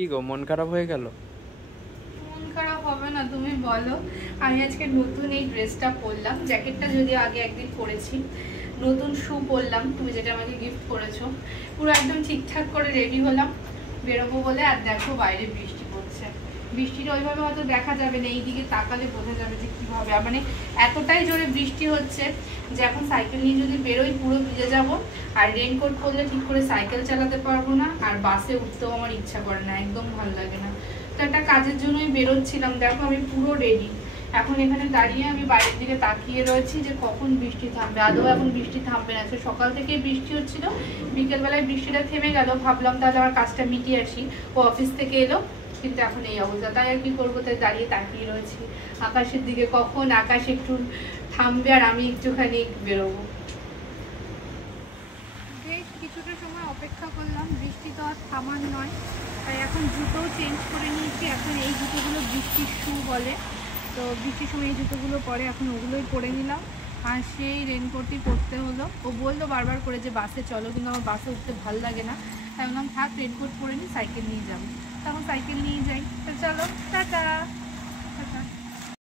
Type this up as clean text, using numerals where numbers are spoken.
কি গো, মন খারাপ হয়ে গেল? মন খারাপ হবে না, তুমি বলো। আমি আজকে নতুন এই ড্রেসটা পরলাম, জ্যাকেটটা যদি আগে একদিন পরেছি। নতুন শু পরলাম, তুমি যেটা আমাকে গিফট করেছো। পুরো একদম ঠিকঠাক করে রেডি হলাম বেরোবো বলে। আর দেখো বাইরে বৃষ্টি পড়ছে। বৃষ্টিটা ওইভাবে হয়তো দেখা যাবে না, এইদিকে তাকালে বোঝা যাবে যে কীভাবে, মানে এতটাই জোরে বৃষ্টি হচ্ছে যে এখন সাইকেল নিয়ে যদি বেরোই পুরো ভিজে যাব। আর রেনকোট পরলে ঠিক করে সাইকেল চালাতে পারবো না, আর বাসে উঠতেও আমার ইচ্ছা করে না, একদম ভালো লাগে না। তো একটা কাজের জন্যই বেরোচ্ছিলাম, দেখো আমি পুরো রেডি। এখন এখানে দাঁড়িয়ে আমি বাইরের দিকে তাকিয়ে রয়েছি যে কখন বৃষ্টি থামবে। আদৌ এখন বৃষ্টি থামবে না, সকাল থেকে বৃষ্টি হচ্ছিল, বিকেলবেলায় বৃষ্টিটা থেমে গেল। ভাবলাম তাহলে আমার কাজটা মিটিয়ে আসি, ও অফিস থেকে এলো, কিন্তু এখন এই অবস্থা। তাই আর কি করবো, তাই দাঁড়িয়ে তাকিয়ে রয়েছি আকাশের দিকে, কখন আকাশ একটু থামবে আর আমি একটুখানি বেরোবো। বেশ কিছুটা সময় অপেক্ষা করলাম, বৃষ্টি তো আর থামার নয়। তাই এখন জুতোও চেঞ্জ করে নিয়েছি। এখন এই জুতোগুলো বৃষ্টির শু বলে, তো বৃষ্টির সময় এই জুতোগুলো পরে, এখন ওগুলোই পরে নিলাম। আর সেই রেনকোটই পরতে হলো। ও বললো বারবার করে যে বাসে চলো, কিন্তু আমার বাসে উঠতে ভালো লাগে না। তাই বললাম থাক, রেনকোট পরে নিই, সাইকেল নিয়ে যাবো। তখন সাইকেল নিয়ে যাই। তো চলো, টাটা টাটা।